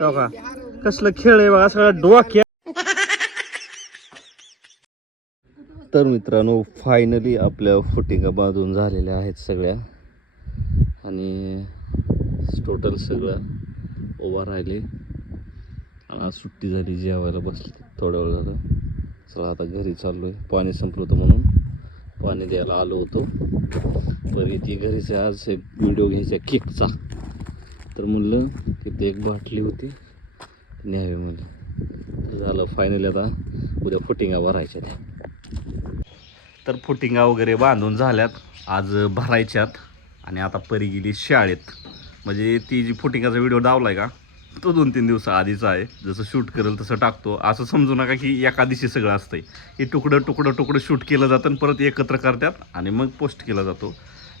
हो का? कसलं खेळ आहे बघा सगळा डोक्या तर मित्रांनो फायनली आपल्या फुटिंगा बांधून झालेल्या आहेत सगळ्या. आणि टोटल सगळं उभा राहिले. आणि आज सुट्टी झाली जेवायला बसली थोड्या वेळ झालं. चला आता घरी चाललो आहे पाणी संपलं होतं म्हणून. पाणी द्यायला आलो होतो. बरं ती घरीचे आज एक व्हिडिओ घ्यायचा केकचा तर म्हणलं तिथे एक बाटली होती न्यावी म्हणलं. तर झालं फायनली आता उद्या फुटिंगा भरायच्या त्या. तर फुटिंगा वगैरे बांधून झाल्यात आज भरायच्यात आणि आता परी गेली शाळेत. म्हणजे ती जी फुटिंगाचा व्हिडिओ दावलाय का तो दोन तीन दिवसा आधीचा आहे. जसं शूट करेल तसं टाकतो. असं समजू नका की एका दिवशी सगळं असतंय. हे तुकडं तुकडं तुकडं शूट केलं जातं आणि परत एकत्र करतात आणि मग पोस्ट केला जातो.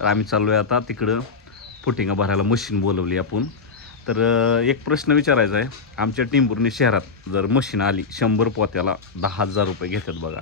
तर आम्ही चाललो आहे आता तिकडं फुटिंगा भरायला मशीन बोलवली आपण. तर एक प्रश्न विचारायचा आहे. आमच्या टिंबुर्णी शहरात जर मशीन आली शंभर पोत्याला दहा हजार रुपये घेतात बघा.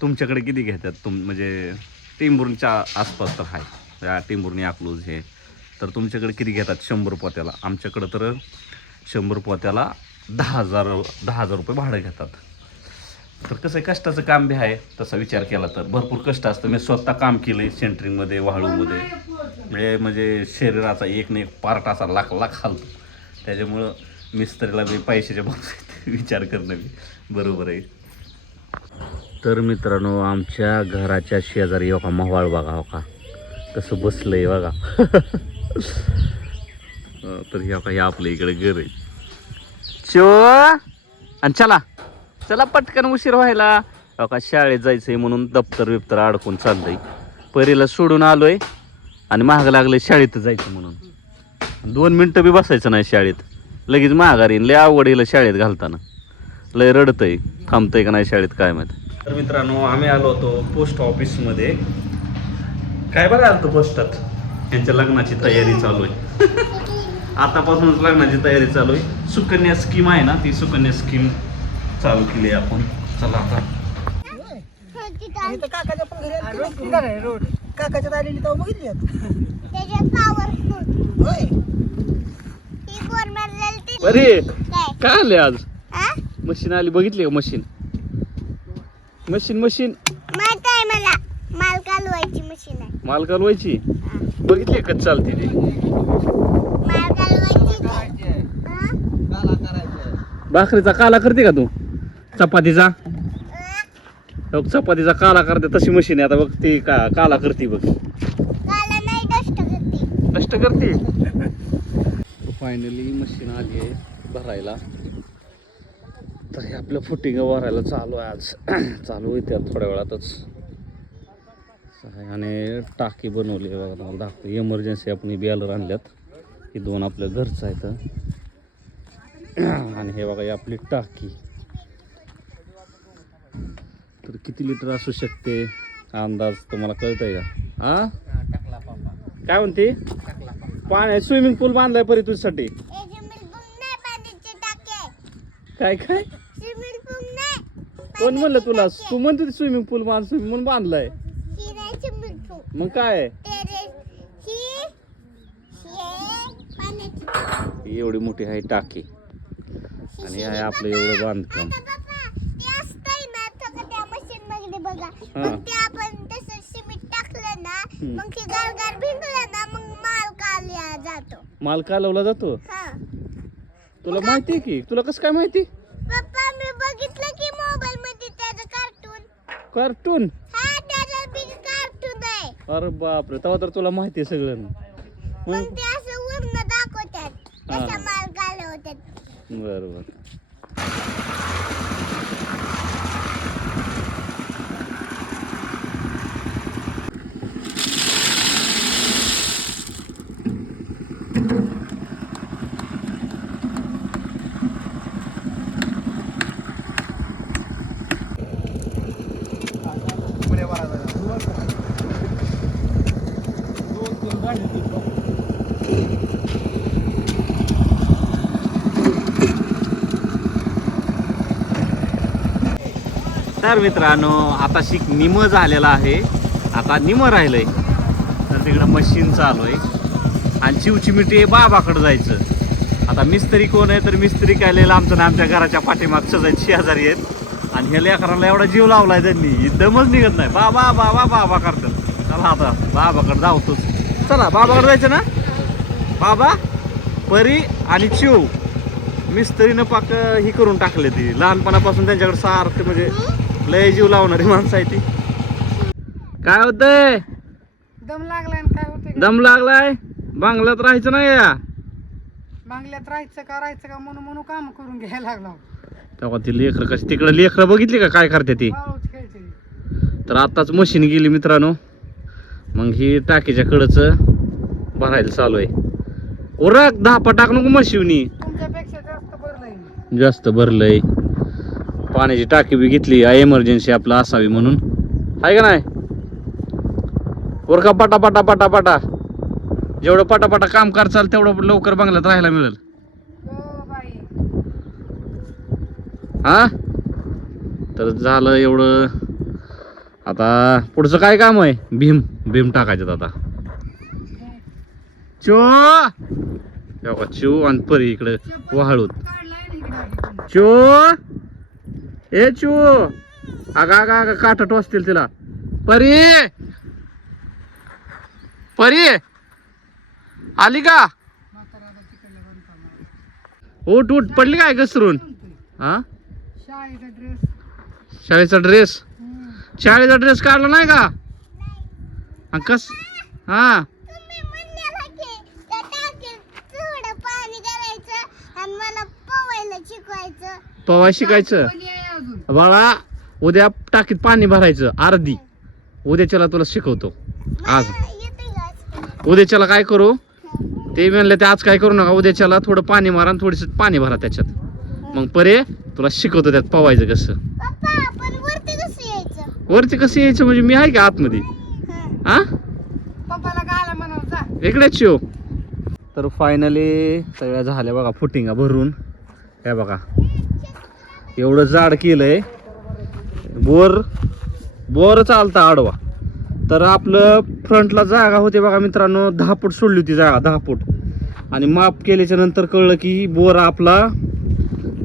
तुमच्याकडे किती घेतात? तुम म्हणजे टिंबुर्णीच्या आसपास तर आहे. या टिंबुर्णी अकलूज हे. तर तुमच्याकडे किती घेतात? शंभर पोत्याला. आमच्याकडं तर शंभर पोत्याला दहा हजार दहा हजार रुपये भाडं घेतात. तर कसं आहे कष्टाचं काम बी आहे तसा विचार केला तर. भरपूर कष्ट असतं. मी स्वतः काम केलं आहे सेंटरिंगमध्ये वाळूमध्ये. म्हणजे म्हणजे शरीराचा एक ना एक पार्ट असा लाख लाख हालतो. त्याच्यामुळं मिस्त्रीला बी पैशाच्या बाबतीत विचार करणं बी बरोबर आहे. तर मित्रांनो आमच्या घराच्या शेजारी हो का मोहाळ बघा हो का. कसं बसलंय बघा. तर हे का हे आपल्या इकडे घर आहे. शिव आणि चला. चला पटकन उशीर व्हायला. हो का शाळेत जायचंय म्हणून दप्तर बिप्तर अडकून चाललंय. परीला सोडून आलोय आणि महाग लागलंय शाळेत जायचं म्हणून. दोन मिनटं बी बसायचं नाही शाळेत. लगेच माघारी येईन. लय आवड येईल शाळेत घालताना. लय रडतंय. थांबतंय का नाही शाळेत काय माहीत. तर मित्रांनो आम्ही आलो होतो पोस्ट ऑफिसमध्ये. काय बरं आलं पोस्टात? यांच्या लग्नाची तयारी चालू आहे. आतापासूनच लग्नाची तयारी चालू आहे. सुकन्या स्कीम आहे ना ती सुकन्या स्कीम चालू केली आपण. चला आता. काकाच्या पण घरी आली होती. ना रोड. काकाच्यात आलेली तेव्हा बघितली आता. होय. अरे काय? आले आज? मशीन आली बघितली का मशीन? Machine machine. माहीत आहे मला. माल कालवायची मशीन आहे. माल कालवायची? बघितली का चालते ती? माल कालवायची. ते. हा? भाकरीचा काला करते का तू? चपातीचा? बघ, चपातीचा काला करते तशी मशीन आहे. आता बघ ती का काला करते बघ. कष्ट करते. फायनली मशीन आली आहे भरायला. तर हे आपलं फुटिंग भरायला चालू आहे आज. चालू आहे त्या थोड्या वेळातच. आणि टाकी बनवली बघा तुम्हाला दाखवतो. इमर्जन्सी आपण बॅलर आणल्यात. ही दोन आपल्या घरचं आहेत आणि हे बघा ही आपली टाकी. तर किती लिटर असू शकते? अंदाज तुम्हाला कळत आहे का? हा काय म्हणते? पाणी स्विमिंग पूल बांधलाय परी तुझ्यासाठी काय काय? कोण म्हणलं तुला? तू म्हणते स्विमिंग पूल बांध स्विमिंग म्हणून बांधलाय. मग काय? आहे? एवढी मोठी आहे टाकी. आणि आहे आपलं एवढं बांधकाम आता पप्पा ते असतंय ना थोडं त्या मशीन मध्ये बघा हा. मग ते आपण तसं सिमेंट टाकलं ना हम्म. मग ते गार गार भिंगलं ना मग माल कालिया जातो. माल कालवला जातो? हा. तुला माहिती आहे की? तुला कसं काय माहिती? पप्पा मी बघितलं की मोबाईल मध्ये त्याचं कार्टून कार्टून हा त्याचं बिग कार्टून आहे. अरे बापरे तेव्हा तर तुला माहिती आहे सगळं. मग मग ते असं वर्ण दाखवतात हा. कसा माल घालवतात बरं बरं तर मित्रांनो आता शिक निम झालेला आहे. आता निम राहिलंय. तर तिकडं मशीन चालू आहे. आणि चिवची मिठी बाबाकडे जायचं. आता मिस्त्री कोण आहे तर मिस्त्री काय लिहिलं आमचं ना आमच्या घराच्या पाठीमागचं जायचं शेजारी आहेत. आणि ह्या लेकराला एवढा जीव लावलाय त्यांनी. दमच निघत नाही. बाबा बाबा बाबा करतात चला आता बाबाकडे जाऊतोच चला बाबाकडे जायचं ना? बाबा परी आणि चिव मिस्त्रीनं पाक ही करून टाकले ती. लहानपणापासून त्यांच्याकडे सारखं म्हणजे लय जीव लावणारी माणसं आहे ती. काय होतंय? दम लागलाय आणि काय होते दम लागलाय? बांगल्यात राहायचं नाही या. बांगल्यात राहायचं का राहायचं का? म्हणून म्हणून काम करून घ्यायला लागला तेव्हा ती लेकरं कशी तिकडे लेकरं बघितली का काय करते ती? खेळते. तर आताच मशीन गेली मित्रांनो. मग ही टाकीच्या कडचं भरायला चालू आहे. उरक दहा टाक नको मशिवनी जास्त भरलंय. पाण्याची टाकी बी घेतली एमर्जन्सी आपलं असावी म्हणून. आहे का नाही? उरका पटा पटा पटा पटा जेवढं पटापटा काम करचाल तेवढं लवकर बंगल्यात राहायला मिळेल हो बाई हा? तर झालं एवढं. आता पुढचं काय काम आहे? भीम भीम टाकायचं आता. चो! चिव चो आणि परी इकडे वाळूत. चो! ए चो! अगा अगा अगा काठ टोचतील तिला. परी! परी! आली का? उठ उठ पडली काय घसरून? हा? शाळेचा ड्रेस शाळेचा ड्रेस शाळेचा ड्रेस काढला नाही का? आणि कस हा. पवा शिकायचं? बाळा उद्या टाकीत पाणी भरायचं अर्धी. उद्याच्याला तुला शिकवतो. आज. उद्याच्याला काय करू? ते म्हणले ते आज काय करू नका उद्याच्याला थोडं पाणी मारा आणि थोडीस पाणी भरा त्याच्यात. मग परे तुला शिकवतो त्यात पवायचं कसं? वरती कसं यायचं? वरती कसं यायचं? म्हणजे मी आहे का आतमध्ये? हा. इकडेच शिव. तर फायनली सगळ्या झाल्या बघा फुटिंगा भरून. हे बघा. एवढं जाड केलंय. बोर बोर चालता आडवा. तर आपलं फ्रंटला जागा होती बघा मित्रांनो. दहा फूट सोडली होती जागा दहा फूट. आणि माप केल्याच्यानंतर कळलं की बोर आपला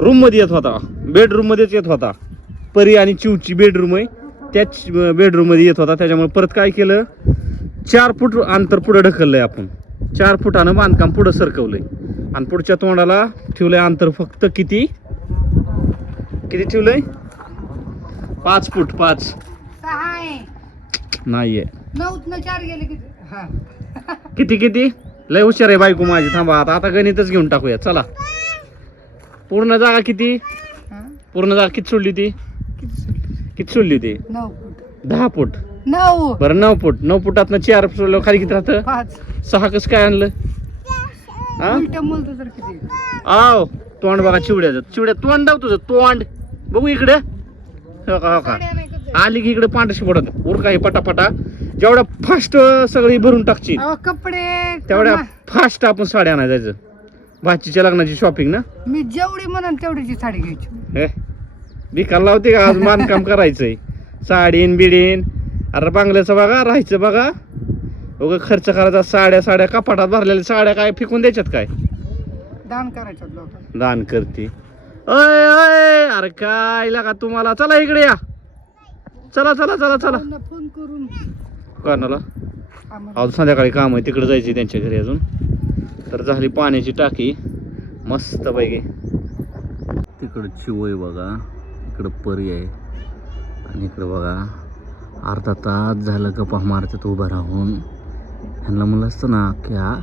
रूममध्ये येत होता. बेडरूम मध्येच येत होता. परी आणि चिवची बेडरूम आहे. त्याच बेडरूममध्ये येत होता. त्याच्यामुळे परत काय केलं? चार फूट अंतर पुढे ढकललंय आपण. चार फुटानं बांधकाम पुढं सरकवलंय. आणि पुढच्या तोंडाला ठेवलंय अंतर फक्त किती? किती ठेवलंय? पाच फूट पाच. सहा आहे. हा. किती किती? लय हुशार आहे बायको माझी. थांबा आता आता गणितच घेऊन टाकूया. चला. पूर्ण जागा किती? पूर्ण जागा किती सोडली ती किती सोडली? होती? नऊ फूट. दहा फूट. नऊ! बरं नऊ फूट. नऊ फुटातनं चार सोडलं खाली किती राहतं? सहा कसं काय आणलं? आव तोंड बघा चिवड्याचं. चिवड्या तोंड दाव तुझं तोंड. बघू इकडे. हो का हो का. आली की इकडे पांढरशी पडत. उरका हे पटापटा. जेवढ्या फास्ट सगळी भरून टाकची. कपडे. तेवढ्या फास्ट आपण साड्या आणाय जायचं. भाचीच्या लग्नाची शॉपिंग ना? मी जेवढी म्हणन तेवढीची साडी घ्यायची. हे? भिकार लावते का आज? बांधकाम करायचंय. साडीन बिडीन. अरे बांगल्याचं बघा राहायचं बघा. उगा खर्च करायचा साड्या साड्या. कपाटात भरलेल्या साड्या काय फेकून द्यायच्यात काय? दान करायचं लोक. दान करते. अय अय अरे काय लागा तुम्हाला? चला इकडे या. चला चला चला चला. फोन करून? कोणाला? आम्हाला. आज संध्याकाळी काम आहे तिकडे जायचे त्यांच्या घरी अजून. तर झाली पाण्याची टाकी. मस्त पैकी. तिकडं चिवय बघा. इकडं परी आहे. आणि इकडं बघा. अर्धा तास झालं गप्पा मारतात उभं राहून. ह्यांना म्हणलं असतं ना की हा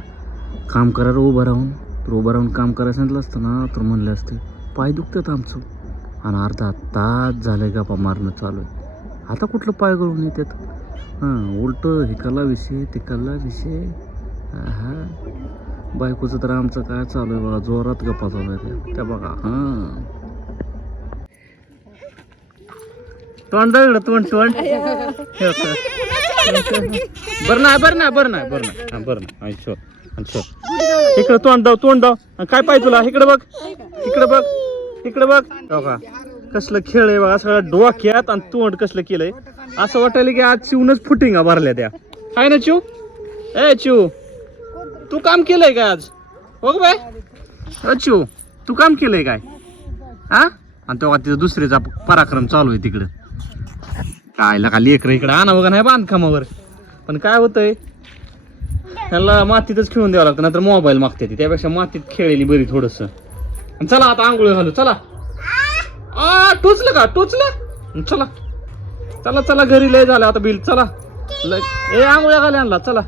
काम करायला उभं राहून. तर उभं राहून काम करायला सांगितलं असतं ना तर म्हणलं असते पाय दुखतात आमचं. आणि अर्धा तास झालं गप्पा मारणं चालू आहे. आता कुठलं पाय करून येतात? हां उलटं हिकाला विषय तिकाला विषय. हा बायकोचं तर आमचं काय चालू आहे बघा जोरात गप्पा चालू आहे त्या बघा हां. तोंड तोंड तोंड. बरं ना बरं ना बरं ना बरं ना. बरं ना. शो शो इकडं तोंड दाव तोंड दाव. आणि काय पाहिजे तुला? इकडे बघ. इकडे बघ. इकडे बघ. का कसलं खेळ आहे बघा सगळं डोक्यात आणि तोंड कसलं केलंय. असं वाटायला की आज चिवूनच फुटिंगा भरल्या त्या. काय ना चिव ए चिव तू काम केलंय का आज? हो बाय? अच्छू हो. तू काम केलंय काय? हा आणि तेव्हा तिथं दुसरीचा पराक्रम चालू आहे तिकडं. काय लका लेकर इकडं आणा बघा नाही बांधकामावर. पण काय होतंय? त्याला मातीतच खेळून द्यावं लागतं नाहीतर मोबाईल मागते ती. त्यापेक्षा मातीत खेळलेली बरी थोडस. चला आता आंघोळ घालू चला. आ टोचलं का? टोचलं? चला. चला चला घरी लय झालं आता बिल. चला. लय- ए आंघोळ्या घाल्या आणला चला.